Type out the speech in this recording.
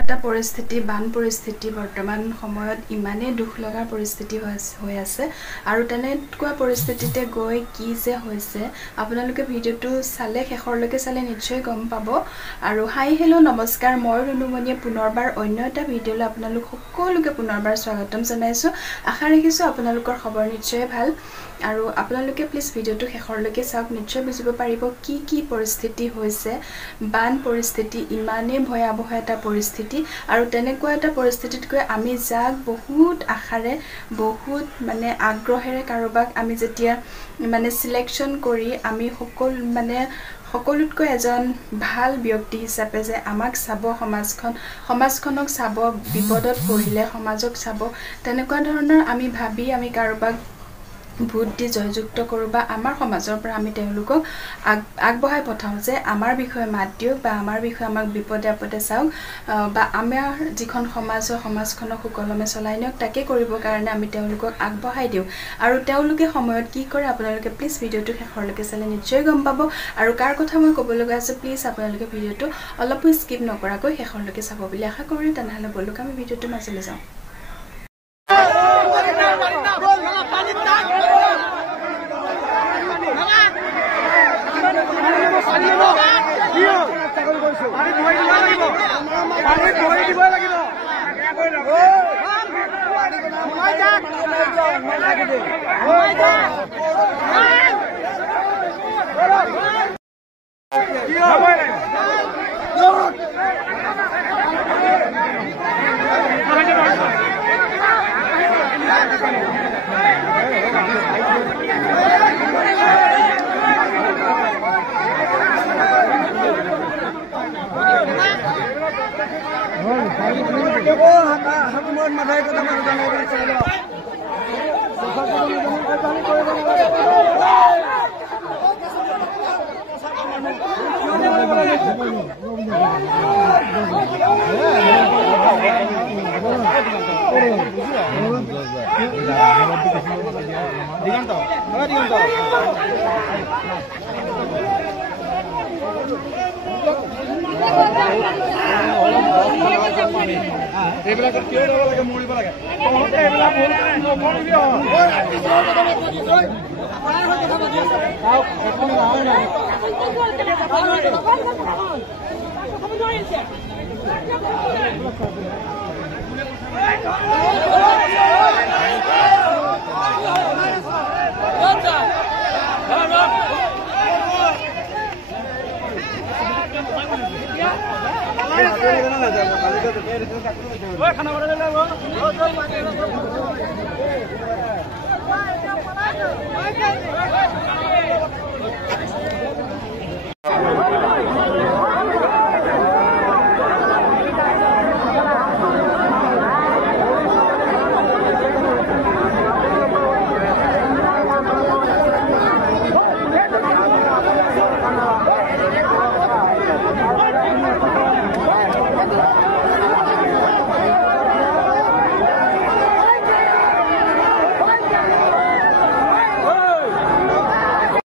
এটা পৰিস্থিতি বান পৰিস্থিতি বৰ্তমান সময়ত ইমানে দুখ লগা পৰিস্থিতি হৈ আছে আৰু তেনেকুৱা পৰিস্থিতিতে গৈ কি যে হৈছে আপোনালোকে ভিডিওটো চালে শেষৰলৈকে চালে নিশ্চয় গম পাব আৰু হাই হেল্ল' নমস্কাৰ মই ৰুনুমণিয়ে পুনৰবাৰ অন্য এটা ভিডিওলৈ আপোনালোক সকলোকে পুনৰবাৰ স্বাগতম জনাইছো আশা ৰাখিছো আপোনালোকৰ খবৰ নিশ্চয় ভাল আৰু আপোনালোকে প্লিজ ভিডিওটো শেষৰলৈকে চাওক নিশ্চয় বুজিব পাৰিব কি পৰিস্থিতি হৈছে বান পৰিস্থিতি ইমানে ভয়াবহ এটা পৰিস্থিতি আৰু তেনেকুৱা এটা পৰিস্থিতিত গৈ আমি যাক বহুত আশাৰে বহুত মানে আগ্ৰহেৰে কাৰোবাক আমি যেতিয়া মানে সিলেকশন কৰি আমি সকলোতকৈ এজন ভাল ব্যক্তি হিচাপে যে আমাক চাব সমাজখনক চাব বিপদত পৰিলে সমাজক চাব তেনেকুৱা ধৰণৰ আমি ভাবি আমি কাৰোবাক ভোট দি জয়যুক্ত কৰো বা আমাৰ সমাজৰ পৰা আমি তেওঁলোকক আগবঢ়াই পঠাও যে আমাৰ বিষয়ে মাত দিওক বা আমাৰ বিষয়ে আমাক বিপদে আপদে চাওক বা আমাৰ যিখন সমাজখনক সুকলমে চলাই নিয়ক তাকে কৰিবৰ কাৰণে আমি তেওঁলোকক আগবঢ়াই দিওঁ আৰু তেওঁলোকে সময়ত কি কৰে আপোনালোকে প্লিজ ভিডিওটো শেষৰলৈকে চালে নিশ্চয় গম পাব আৰু কাৰ কথা মই ক'ব লগা আছে প্লিজ আপোনালোকে ভিডিওটো অলপো স্কিপ নকৰাকৈ শেষৰলৈকে চাব বুলি আশা কৰোঁ তেনেহ'লে বলক আমি ভিডিওটো মাজলৈ যাওঁ